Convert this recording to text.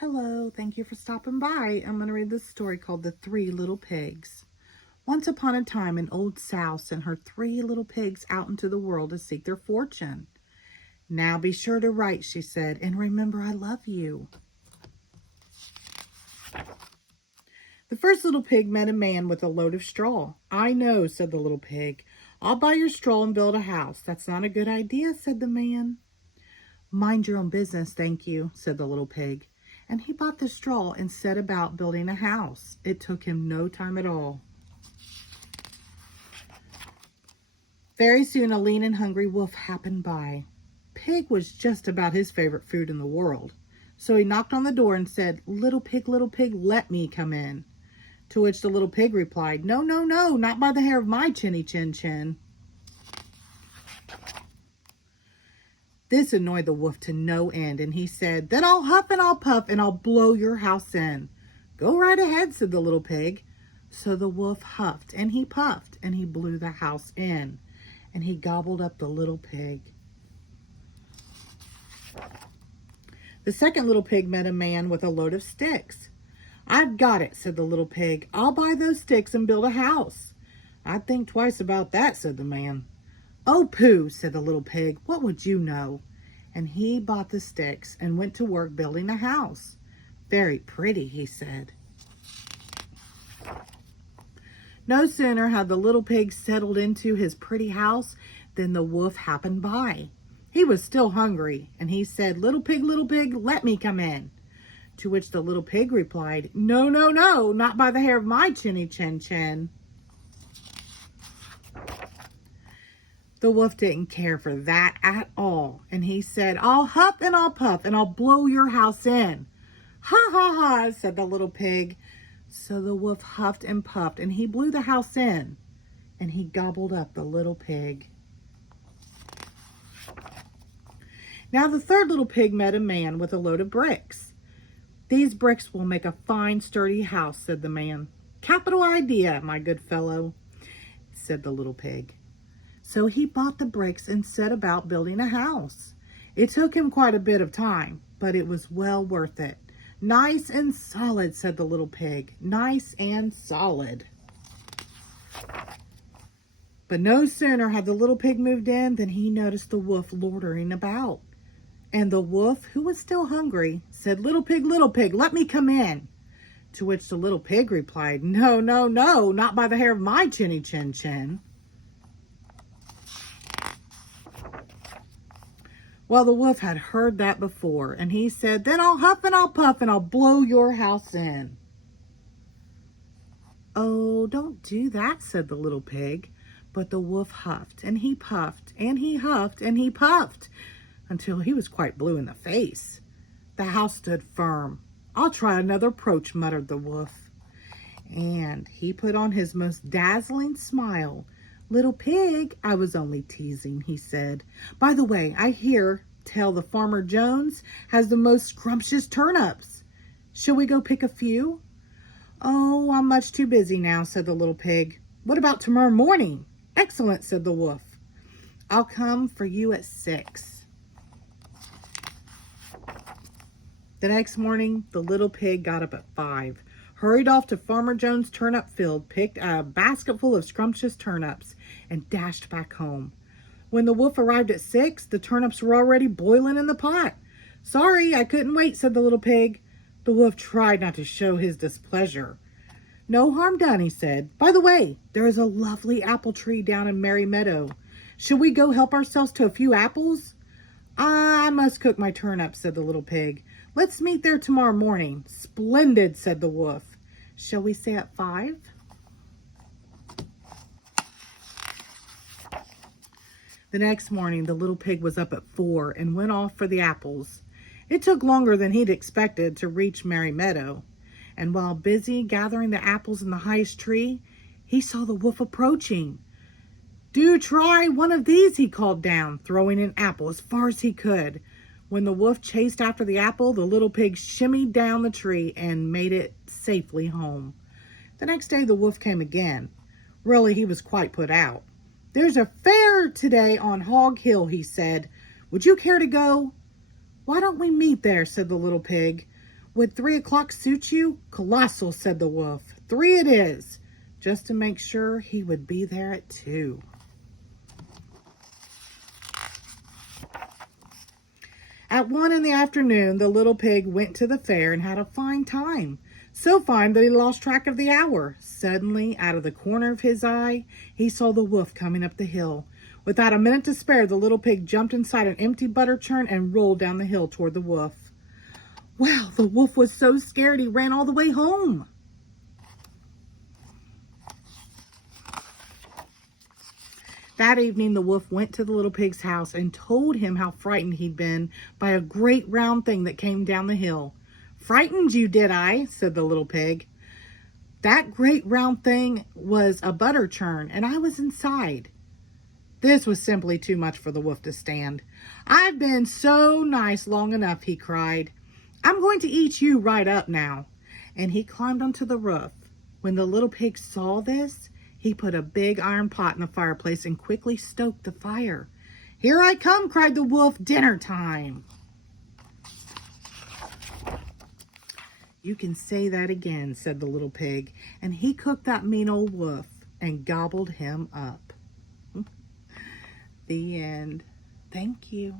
Hello, thank you for stopping by. I'm going to read this story called The Three Little Pigs. Once upon a time, an old sow sent her three little pigs out into the world to seek their fortune. Now be sure to write, she said, and remember I love you. The first little pig met a man with a load of straw. I know, said the little pig. I'll buy your straw and build a house. That's not a good idea, said the man. Mind your own business, thank you, said the little pig. And he bought the straw and set about building a house. It took him no time at all. Very soon a lean and hungry wolf happened by. Pig was just about his favorite food in the world. So he knocked on the door and said, little pig, let me come in. To which the little pig replied, no, no, no, not by the hair of my chinny chin chin. This annoyed the wolf to no end, and he said, then I'll huff and I'll puff and I'll blow your house in. Go right ahead, said the little pig. So the wolf huffed and he puffed and he blew the house in, and he gobbled up the little pig. The second little pig met a man with a load of sticks. I've got it, said the little pig. I'll buy those sticks and build a house. I'd think twice about that, said the man. Oh, pooh, said the little pig. What would you know? And he bought the sticks and went to work building a house. Very pretty, he said. No sooner had the little pig settled into his pretty house than the wolf happened by. He was still hungry, and he said, little pig, let me come in. To which the little pig replied, no, no, no, not by the hair of my chinny chin chin. The wolf didn't care for that at all, and he said, I'll huff and I'll puff and I'll blow your house in. Ha, ha, ha, said the little pig. So the wolf huffed and puffed and he blew the house in, and he gobbled up the little pig. Now the third little pig met a man with a load of bricks. These bricks will make a fine, sturdy house, said the man. Capital idea, my good fellow, said the little pig. So he bought the bricks and set about building a house. It took him quite a bit of time, but it was well worth it. Nice and solid, said the little pig. Nice and solid. But no sooner had the little pig moved in than he noticed the wolf loitering about. And the wolf, who was still hungry, said, little pig, let me come in. To which the little pig replied, no, no, no, not by the hair of my chinny chin chin. Well, the wolf had heard that before, and he said, then I'll huff and I'll puff and I'll blow your house in. Oh, don't do that, said the little pig. But the wolf huffed and he puffed and he huffed and he puffed until he was quite blue in the face. The house stood firm. I'll try another approach, muttered the wolf. And he put on his most dazzling smile. Little pig, I was only teasing, he said. By the way, I hear tell the farmer Jones has the most scrumptious turnips. Shall we go pick a few? Oh, I'm much too busy now, said the little pig. What about tomorrow morning? Excellent, said the wolf. I'll come for you at 6. The next morning, the little pig got up at 5, hurried off to Farmer Jones' turnip field, picked a basket full of scrumptious turnips, and dashed back home. When the wolf arrived at 6, the turnips were already boiling in the pot. Sorry, I couldn't wait, said the little pig. The wolf tried not to show his displeasure. No harm done, he said. By the way, there is a lovely apple tree down in Merry Meadow. Should we go help ourselves to a few apples? I must cook my turnips, said the little pig. Let's meet there tomorrow morning. Splendid, said the wolf. Shall we say at 5? The next morning, the little pig was up at 4 and went off for the apples. It took longer than he'd expected to reach Merry Meadow, and while busy gathering the apples in the highest tree, he saw the wolf approaching. Do try one of these, he called down, throwing an apple as far as he could. When the wolf chased after the apple, the little pig shimmied down the tree and made it safely home. The next day, the wolf came again. Really, he was quite put out. There's a fair today on Hog Hill, he said. Would you care to go? Why don't we meet there, said the little pig. Would 3 o'clock suit you? Colossal, said the wolf. 3 it is, just to make sure he would be there at 2. At 1 in the afternoon, the little pig went to the fair and had a fine time. So fine that he lost track of the hour. Suddenly, out of the corner of his eye, he saw the wolf coming up the hill. Without a minute to spare, the little pig jumped inside an empty butter churn and rolled down the hill toward the wolf. Well, the wolf was so scared he ran all the way home. That evening, the wolf went to the little pig's house and told him how frightened he'd been by a great round thing that came down the hill. Frightened you, did I? Said the little pig. That great round thing was a butter churn, and I was inside. This was simply too much for the wolf to stand. I've been so nice long enough, he cried. I'm going to eat you right up now. And he climbed onto the roof. When the little pig saw this, he put a big iron pot in the fireplace and quickly stoked the fire. Here I come, cried the wolf, dinner time. You can say that again, said the little pig, and he cooked that mean old wolf and gobbled him up. The end. Thank you.